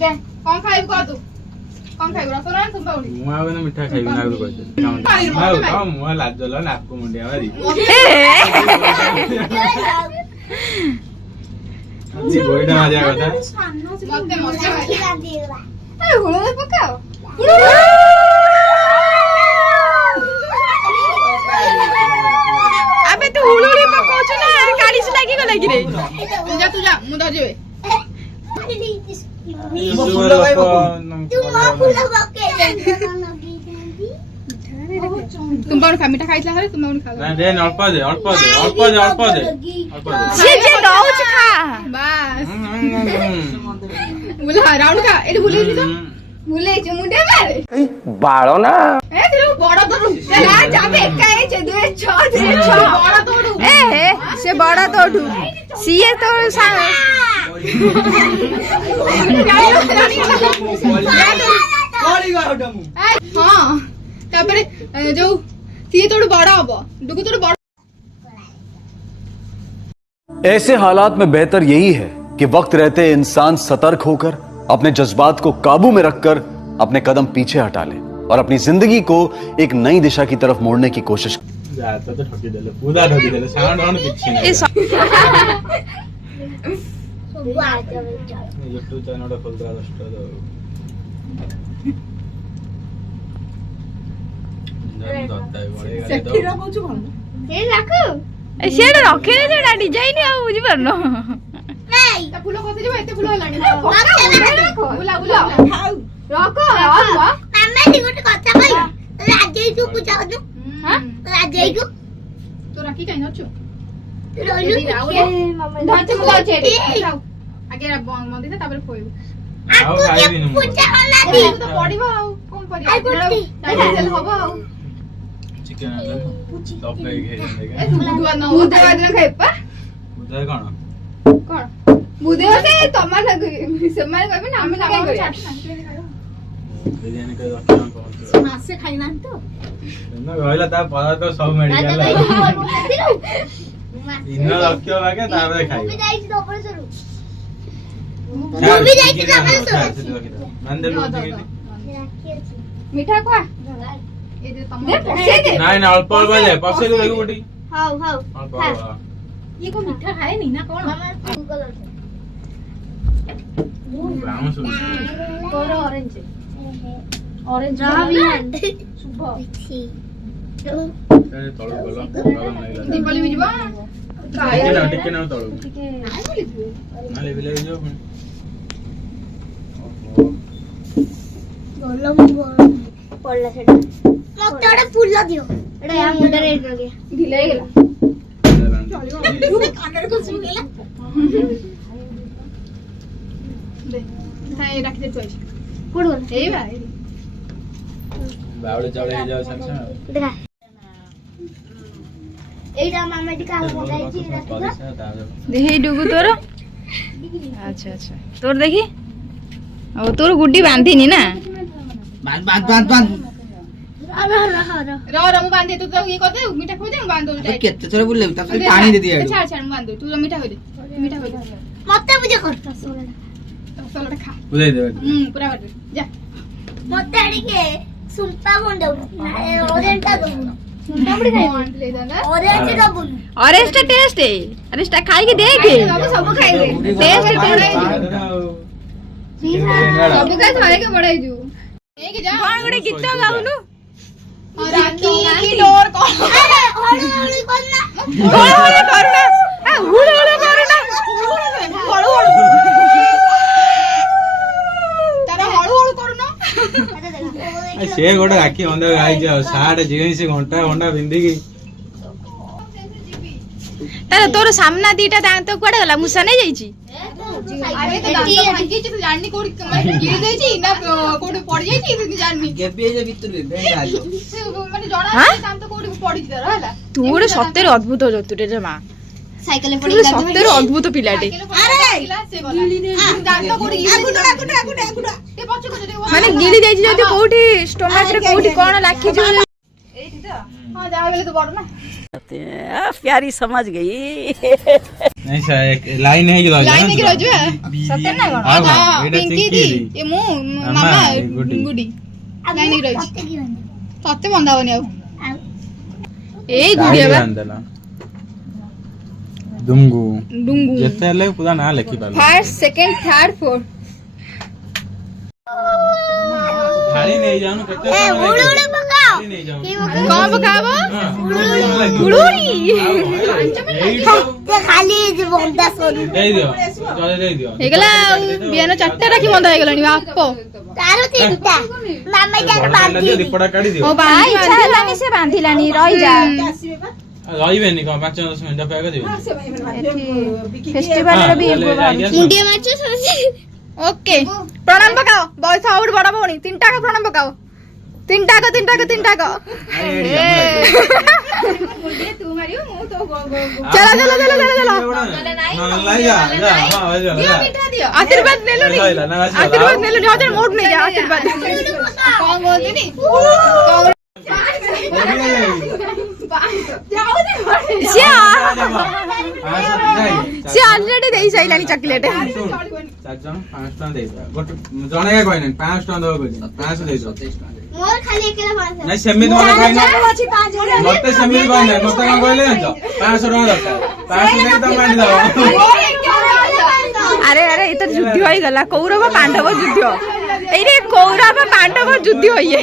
दे कौन खाइब कह तू कौन खाइब रसगोल्ला तुम बाउडी मु आवे ना मिठा खाइबी ना कहते हां मु लाज ला नाक मुंडिया मारी जी गोइडा मजा कथा मते मजा ए हुळो पकाओ अबे तू हुळुली पकाउछु ना गाडी से लागि गला कि रे तू जा मु धरिबे तुम बाउडी खा मिठा खाइला हरे तुम बाउडी खा ना दे अल्प दे जे जे दउछ खा बस बुला राउंड खा एडी बुले दी तो बुले छ मुंडे मारे बाळो ना ए तेरे बड़ा तोड़ू चला जाबे एकाए छ 2 6 बड़ा तोड़ू ए से बड़ा तोडू सीए तो सा हां तापरे जो सीए तोड़ बड़ा हबो दुगु तोड़ बड़ा ऐसे हालात में बेहतर यही है कि वक्त रहते इंसान सतर्क होकर अपने जज्बात को काबू में रखकर अपने कदम पीछे हटा ले और अपनी जिंदगी को एक नई दिशा की तरफ मोड़ने की कोशिश जाता तो ठकी देले पूरा ठकी देले साउंड ऑन किछि नहीं यूट्यूब चैनल खोल दरा दस्ता दो दत्ता बड़े गाड़ी दो ए राखो ए सेड रखे ने सेडा डिजाइन आ बुझी परनो नहीं ता फूलो कोते जबे एते फूलो हलानी बुला बुला खाऊ रखो मामा ती गोटे कथा कहि राजई तू पूजा करनु हां राजई को तो राखी काई नछु रोलु मामा धरते मुला छेडी जाऊ आगे मंदी से तापर खोइबो आओ खाई दिनु पूजा हला दी तो पडिबो आ कोन परिया चल होबो आ चिकन आला टॉप खाई खाई देगा ए बुधवार न बुधवार दिन खाइबा बुझाय कोन कोन बुधवार से तमा लगि समय कहबे ना हमें ना बिरयानी के रखना पहुंच मासे खाइना तो ना गइला ता परा तो सब मेडिकल इन रखियो बाके ताबे खाई भी जाई छी दोपर सरू भी जाई छी ताबे सरू मंदिर लोग मीठा खा ए दे तम दे नहीं ना अल्प अल्प जाए पसे दे देखो बेटी हाउ हाउ अल्प ये को मीठा खाए नहीं ना कौन ब्राउन सुन और ऑरेंज ऑरेंज शुभ तळे तळो गलो गरम लागला दीपावली भी जीवा टिके ना तळो ना लेबले जो गलम पड़ला सेटा मते ओडा फूल दियो एडा या मुंडा रेड लगे ढिला हे गेला चलियो कानर को सुन गेला दे थाई रख दे तोय कोड बोल ए भाई बावळे चावळे हे जाव संसा देखा एडा मामा दी का मगाई छी देखि डुगु तोर अच्छा अच्छा तोर देखि ओ तोर गुड्डी बांधिनी ना बांध रो मु बांधे तू तो ये करदे मीठा खो दे बांध दो केते चोरे बोलले ता खाली पानी दे दिया छाड़ छाड़ बांध दो तू तो मीठा हो दे मते बुझे कर सोलटा खा बुझाई दे पूरा कर जा मते आडी के सुंपा बंदो ऑरेंज ता दो सुंपा बड़ी खाई ऑरेंज ता बोल ऑरेंज टा टेस्ट है ऑरेंज टा खाई के देख बाबू सब खाई दे टेस्ट सब का थारे के बड़ाई जू एक जा कोन गुडे गीत गाउनु राखी की डोर को अरे होली होली करना होली करना आ हुड़ हुड़ करना हळू हळू तारा हळू हळू करना से गोटे राखी बंधे गाई जाओ साडे जीवन से घंटा घंटा बिंदी की तारे तोर सामना दीटा दांत कोडे गला मुसा नै जाई छी अरे तो दांत भांगी छी तो जाननी कोडी माने गिर जाई छी ना कोडी पड़ जाई छी तो जाननी गेबे जे भितर बे आजो माने जणा दांत कोडी पड़ी छी तारा हला तू गोटे सत्तर अद्भुत जतुटे रे मां साइकिल तू सत्तर अद्भुत पिलाटे अरे से बोला दांत कोडी आगुडा ते पछु को जे माने गिली जाई छी जदी कोठी स्टोमक रे कोठी कोन लाखी जो एठी तो हां जा गेले तो बड़ ना प्यारी समझ गई ନାଇଁ ଲାଇନ ହେଇକି ରହିଲା ଲାଇନ ହେଇକି ରହିଯିବା ସତରେ ନା କଣ? ଆଉ କଣ? ହଁ, ଏଇଟା ପିଙ୍କି ଚିଙ୍କି ଦି ଏ ମୁଁ ମାମା, ମାମା ଗୁଡି। ଗୁଡି ଲାଇନ ହେଇକି ରହିଛି। ତତେ କି ବন্ধୁ? ତତେ ବନ୍ଧା ହବନି ଆଉ ଆଉ ଏଇ ଗୁଡିଆ ବା ଦୁଙ୍ଗୁ ଡୁଙ୍ଗୁ ଯେତେ ହେଲେ ପୁରା ନାଁ ଲେଖି ପାରିଲ। ଫାର୍ଷ୍ଟ ସେକେଣ୍ଡ ଥାର୍ଡ ଫୋର୍ଥ ଥାଳି ନେଇଯାଉନୁ କେତେ ଏ ସମୟ ଉଡୁ ଲାଗିବ? ଉଡୁ ପକାଅ। ଥାଳି ନେଇଯାଉନୁ। କି କଣ ପକାହବ? ହଁ, ଗୁଡୁଣି ଏଇଠି ତ ସେ ଖାଲି ବନ୍ଦା ସରୁ ଦେଇଦିଅ ଜଣେ ଦେଇଦିଅ। ହେଇଗଲା ଆଉ ବିହାନ 4ଟା ରାକ୍ଷୀ ବନ୍ଧା ହେଇଗଲାଣି ବାପ ତାର ତିନିଟା ମାମା ଯାର ବଡ ବାନ୍ଧି ଦିଅ ଦୀପଟା କାଢିଦିଅ। ଓ ଇଚ୍ଛା ହେଲାନି ସେ ବାନ୍ଧିଲାନି ରହିଯା ରହିବେନି କଣ 5-10 ମିନିଟ୍ ଅପେକ୍ଷା କରିବେ? ଫେଷ୍ଟିଭାଲରେ ବି ମୁଣ୍ଡିଆ ମାରୁଛ ଓକେ ପ୍ରଣାମ ପକାଅ ବୟସ ସବୁଠୁ ବଡ ଭଉଣୀ 3ଟାକ ପ୍ରଣାମ ପକାଅ 3ଟାକ ଚଲା ଆଶୀର୍ବାଦ ନେଲୁନି ହଜାର ମୋଟ ନେଇଯା ଆଶୀର୍ବାଦ କଣ କୁହନ୍ତିନି ସିଏ ଅଲରେଡି ଦେଇ ସାଇଲାଣି ଚକଲେଟ 4 ଜଣ 5 ଟଙ୍କା ଦେଇଦିଅ। ଗୋଟେ ଜଣେ କହିନାହିଁ 500 ଟଙ୍କା ଦବ କହିଲେ 500 ଦେଇଦିଅ। ମୋର ଖାଲି ଏକେଲା ପାଞ୍ଚ ନାଇଁ ସେମିତି ମତେ କହିନା ମତେ ସେମିତି କହିନା ମତେ କଣ କହିଲେ ଜାଣିଛ 500 ଟଙ୍କା ଦରକାର 500 ଦେଇକି ତମେ ଆଣିଦବ। ଆରେ ଆରେ ଏ ତ ଯୁଦ୍ଧ ହେଇଗଲା କୌରବ ପାଣ୍ଡବ ଯୁଦ୍ଧ ଏଇରେ କୌରବ ପାଣ୍ଡବ ଯୁଦ୍ଧ ହୋଇଏ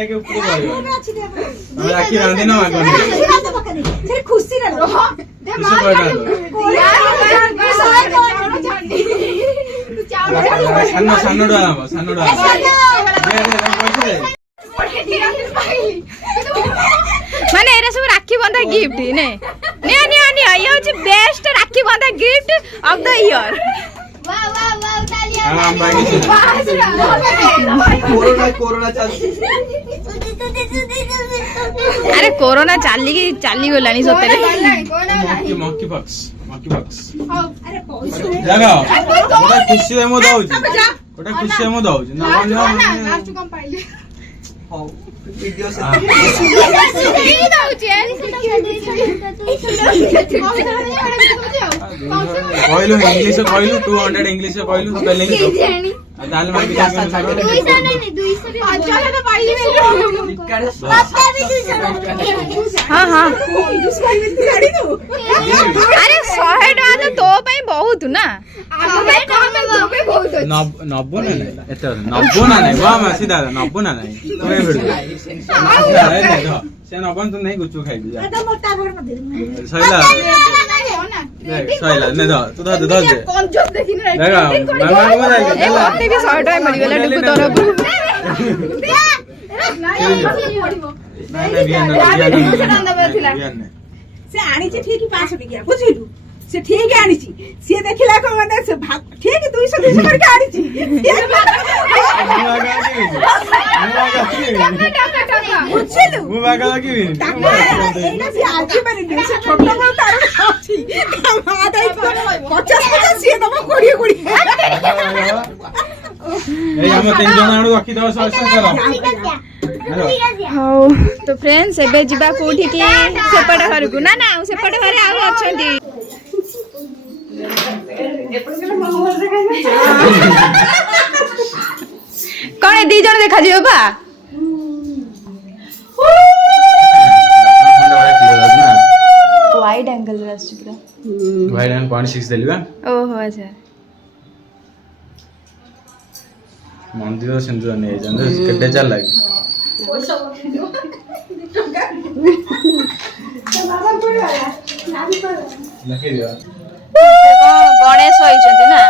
ଏକ ଉପରୁ କହିବ ତମେ ରାକ୍ଷୀ ବାନ୍ଧିନ ମାଗନି ଖୁସିରେ ସାନଡୁ ଆରମ୍ଭ ମାନେ ଏରା ସବୁ ରାକ୍ଷୀ ବନ୍ଧା ଗିଫ୍ଟ ନେ ନିଅ ନିଅ ନିଅ ଇଏ ହଉଛି ବେଷ୍ଟ ରାକ୍ଷୀ ବନ୍ଧା gift of the year corona ଆରେ କୋରୋନା ଚାଲିଗଲାଣି ସତରେ ମଙ୍କି ବକ୍ସ ଜାଗ ଗୋଟେ ଖୁସିରେ ମୁଁ ଦଉଛି वीडियो से କହିଲୁ ଇଂଲିଶ କହିଲୁ 200 ଇଂଲିଶ କହିଲୁ ସ୍ପେଲିଂ ତାହେଲେ ମାଗି ହଁ ହଁ ଆରେ 100 ଟଙ୍କା ତ ତୋ ପାଇଁ ବହୁତ ନା ନବୁ ନା ନାଇଁ ଏତେ ନବୁ ନା ନାଇଁ ବାମା ସିଧା ନବୁ ନା ନାଇଁ ତମେ ଭିଡୁ ସେ ନବନ ତୁ ନାଇଁ ଗୁଚୁ ଖାଇବି ସଇଲା ସଇଲା ନେ ତୁ ଧର ଦେ ଦେଖ ମାମା ମତେ ବି 100 ଟଙ୍କା ମିଳିଗଲା ଡୁକୁ ତରଫରୁ ସେ ଆଣିଛି ଠିକ 500 ଟଙ୍କିଆ ବୁଝିଲୁ ସେ ଠିକ ଆଣିଛି ସିଏ ଦେଖିଲା କଣ ମାନେ ଠିକ 200 କରିକି ଆଣିଛି ବୁଝିଲୁ ମୁଁ ବାଗା ଲାଗିବି ଏଇଟା ସିଏ ଆଜି ପାରିନି ସେ ଛୋଟ ବେଳୁ ତାର ଅଛି 50 ସିଏ ଦବ 20 ଏଇ ଆମ 3 ଜଣ ଆଣୁ ରଖିଦବ 100 କର ହଉ ତ ଫ୍ରେଣ୍ଡସ୍ ଏବେ ଯିବା କୋଉଠିକି ସେପଟ ଘରକୁ ନା ନା ସେପଟ ଘରେ ଆଉ ଅଛନ୍ତି କଣ 2 ଜଣ ଦେଖାଯିବ ବା वाइड एंगल रे आछि पूरा वाइड एंगल 0.6 देलिबा ओहो अच्छा मंदिर सिंदूर नै जंदे केते चाल लागे लखे दियो गणेश होइछन्ती ना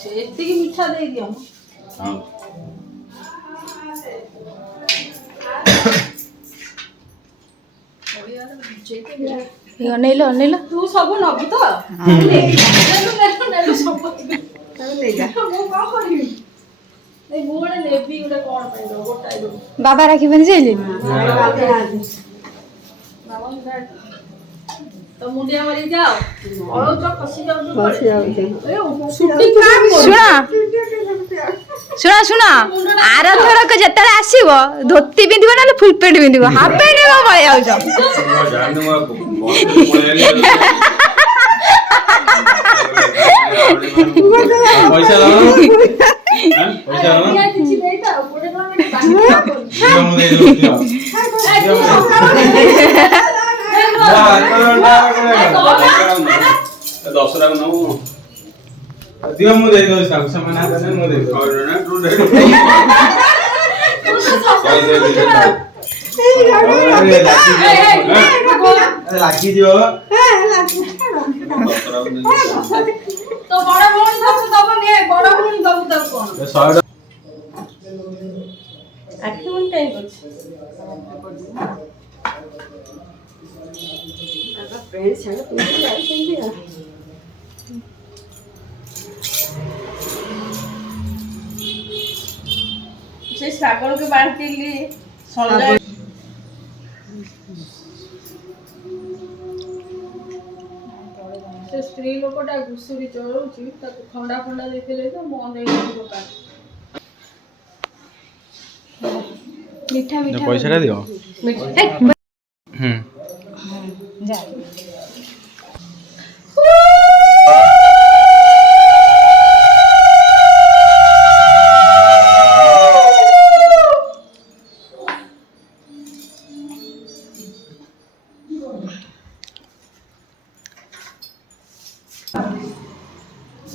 ସେତିକି ମିଠା ଦେଇ ଦିଅ हां ଅନେଇଲ ଅନେଇଲ ତୁ ସବୁ ନବୁ ତ ନେଲୁ ସବୁ ନେଇଯା ମୁଁ କଣ କରିବି ଏଇ ମୁଁ ଗୋଟେ ନେବି ଗୋଟେ କଣ ପାଇଁ ଗୋଟାଇ ଦବୁ ବାବା ରାକ୍ଷୀ ବାନ୍ଧି ଯାଇଲେ ତ ମୁଣ୍ଡିଆ ମାରି ଯାଅ ଅଳଉଚ ଖସି ଯାଉଛୁ ଶୁଣ ଶୁଣ ଶୁଣ ଆରଥରକ ଯେତେବେଳେ ଆସିବ ଧୋତି ପିନ୍ଧିବ ନହେଲେ ଫୁଲ ପ୍ୟାଣ୍ଟ ପିନ୍ଧିବ ହାଫ ପ୍ୟାଣ୍ଟ କଣ ପଳେଇ ଯାଉଛ ପଇସା ଦବ ପଇସା ଦବ ମୁଁ ଦେଇଦେବି ଦଶଟା ନବୁ ଦିଅ ମୁଁ ଦେଇଦେବି ସାକୁ ସେମାନେ ମୁଁ ଦେଇଦେବି ଲାଗିଯିବ ତ ବଡ ଭଉଣୀ ସବୁ ଦବ ନେ ବଡ ଭଉଣୀ ଦବୁ ତାକୁ କଣ 100 ଆଖି ମନ କାଇଁ କରୁଛି ଆବା ପ୍ରେମ ଛାଡ ତୁମେ ଯାଇଛନ୍ତି ଆ ସେ ଶ୍ରାବଣକୁ ବାଣ୍ଟିଲି ସନ୍ଧ୍ୟା ସେ ସ୍ତ୍ରୀ ଲୋକଟା ଘୁଷୁରି ଚଳଉଛି ତାକୁ ଥଣ୍ଡା ଫଣ୍ଡା ଦେଇଥିଲେ ତ ବନ୍ଦ ହେଇଗଲା ଦୋକାନ ମିଠା ମିଠା ପଇସାଟା ଦିଅ ଯା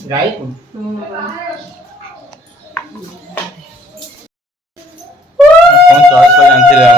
ଗାଈ କଣ ଚଏସ୍ କରି ଆଣିଥିଲେ